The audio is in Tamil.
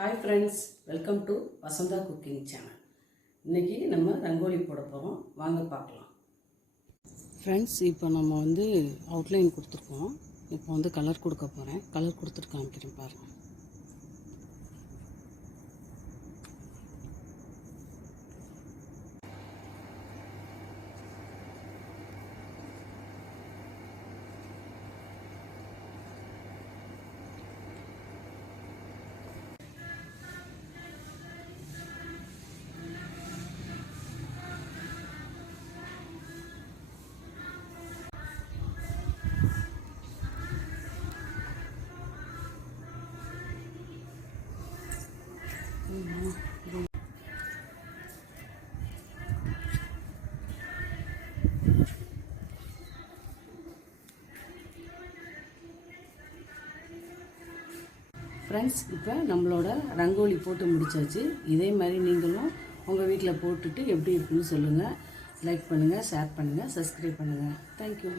Hi friends, welcome to Vasantha cooking channel. இன்னைக்கு நம்ம ரங்கோலி போட போறோம். வாங்க பார்க்கலாம். Friends, இப்போ நம்ம வந்து அவுட்லைன் கொடுத்திருக்கோம். இப்போ வந்து கலர் கொடுக்க போறேன். கலர் கொடுத்துட்டு காமிக்கிறேன் பாருங்க. ஃப்ரெண்ட்ஸ், இப்போ நம்மளோட ரங்கோலி போட்டு முடிச்சாச்சு. இதே மாதிரி நீங்களும் உங்கள் வீட்டில் போட்டுட்டு எப்படி இருக்குன்னு சொல்லுங்கள். லைக் பண்ணுங்கள், ஷேர் பண்ணுங்கள், சப்ஸ்கிரைப் பண்ணுங்கள். தேங்க்யூ.